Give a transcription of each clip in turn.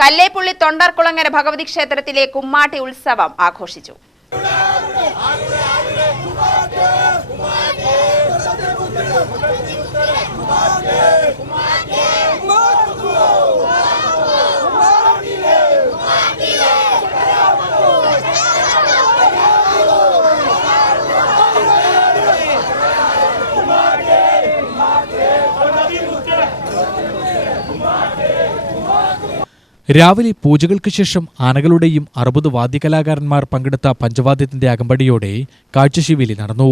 കല്ലേപ്പുള്ളി തൊണ്ടർകുളങ്ങര ഭഗവതി ക്ഷേത്രത്തിലെ കുമ്മാട്ടി ഉത്സവം ആഘോഷിച്ചു. രാവിലെ പൂജകൾക്ക് ശേഷം ആനകളുടെയും 60 വാദ്യകലാകാരന്മാർ പങ്കെടുത്ത പഞ്ചവാദ്യത്തിന്റെ അകമ്പടിയോടെ കാഴ്ചശിവേലി നടന്നു.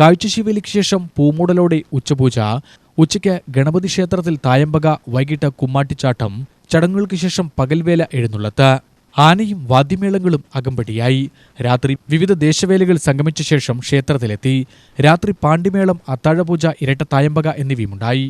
കാഴ്ചശിവേലിക്ക് ശേഷം പൂമൂടലോടെ ഉച്ചപൂജ, ഉച്ചയ്ക്ക് ഗണപതി ക്ഷേത്രത്തിൽ തായമ്പക, വൈകിട്ട് കുമ്മാട്ടിച്ചാട്ടം, ചടങ്ങുകൾക്ക് ശേഷം പകൽവേല എഴുന്നള്ളത്ത്, ആനയും വാദ്യമേളങ്ങളും അകമ്പടിയായി. രാത്രി വിവിധ ദേശവേലകൾ സംഗമിച്ച ശേഷം ക്ഷേത്രത്തിലെത്തി. രാത്രി പാണ്ടിമേളം, അത്താഴപൂജ, ഇരട്ട തായമ്പക എന്നിവയുമുണ്ടായി.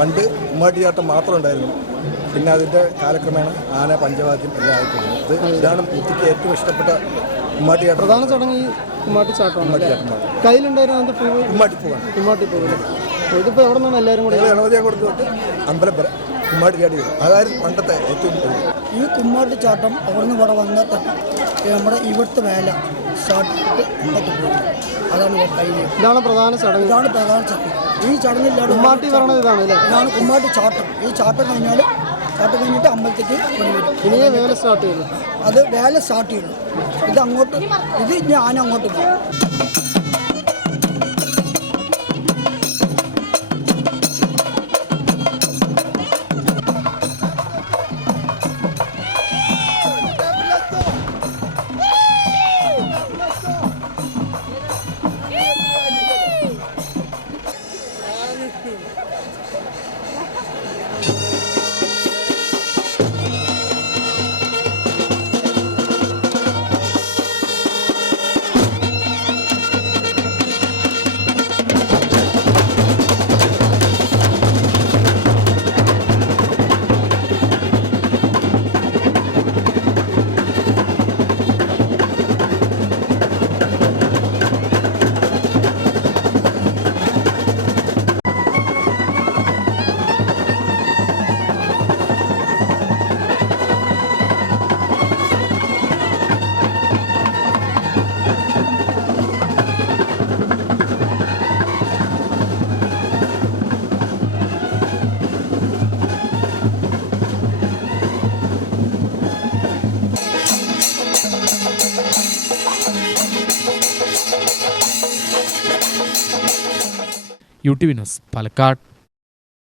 പണ്ട് കുമ്മാട്ടിയാട്ടം മാത്രം ഉണ്ടായിരുന്നു. പിന്നെ അതിൻ്റെ കാലക്രമേണ ആന, പഞ്ചവാദ്യം എല്ലാം ആയിട്ടുണ്ട്. ഇതാണ് എനിക്ക് ഏറ്റവും ഇഷ്ടപ്പെട്ട കുമ്മാട്ടിയാട്ടം. പ്രധാന ചടങ്ങ് ഈ കുമ്മാട്ടിച്ചാട്ടം. കയ്യിലുണ്ടായിരുന്നത് കുമ്മാട്ടിപ്പൂവാണ്. ഇതിപ്പോൾ എവിടെ നിന്നാണ് എല്ലാവരും കൂടെ? ഗണപതിയെ കൊടുത്തു തൊട്ട് അമ്പലം വരെ കുമ്മാട്ടിച്ചാടി വരും. അതായത് പണ്ടത്തെ ഏറ്റവും ഈ കുമ്മാട്ടിച്ചാട്ടം അവിടുന്ന് ഇവിടെ വന്നാൽ തന്നെ നമ്മുടെ ഇവിടുത്തെ വേല സ്റ്റാർട്ട് ചെയ്തിട്ട് പോകും. അതാണ് ഇതാണ് പ്രധാന ചടങ്ങ്. ഈ ചടങ്ങില്ലാതെ കുമ്മാട്ടി പറഞ്ഞത് ഇതാണ് കുമ്മാട്ടി ചാട്ടം. ഈ ചാട്ടം കഴിഞ്ഞിട്ട് അമ്പലത്തേക്ക് കൊണ്ടുവരും. ഇനിയേ വേല സ്റ്റാർട്ട് ചെയ്യുന്നു. അത് വേല സ്റ്റാർട്ട് ചെയ്യുന്നു. ഇത് ഇനി ആന അങ്ങോട്ട് പോകും. UTV news, Palakkad.